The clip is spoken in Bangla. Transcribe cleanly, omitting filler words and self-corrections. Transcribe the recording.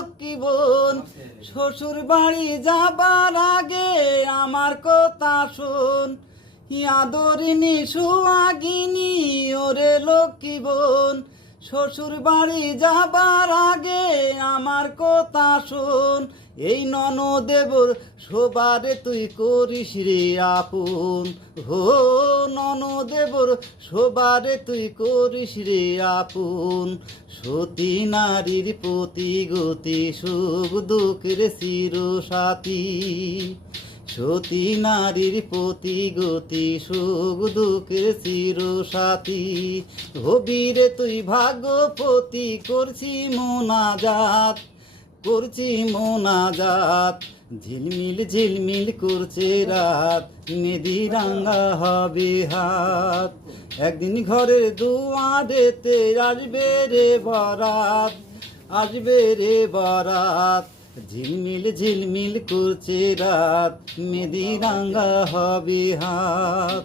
লক্ষ্মী বোন, শ্বশুর বাড়ি যাবার আগে আমার কথা শোন। আদরিনী সুহাগিনী ওরে লক্ষ্মী বোন, শ্বশুর বাড়ি যাবার আগে আমার কথা শোন। এই ননদেবর সবারে তুই করিস রে আপন, হো ননদেবর সবারে তুই করিস রে আপন। সতী নারীর প্রতি গতি, সুখ দুঃখের চির সাথী। সতী নারীর প্রতি গতি, সুখ দুঃখের চির সাথী। হবিরে তুই ভাগ্যপতি, করছি মোনাজাত, করছি মোনাজাত। ঝিলমিল ঝিলমিল করছে রাত, মেদি রাঙা হবে হাত। একদিন ঘরের দুয়ারেতে আসবে রে বরাত, আসবে রে বরাত। ঝিলমিল ঝিলমিল করছে রাত, মেদি রাঙা হবে হাত।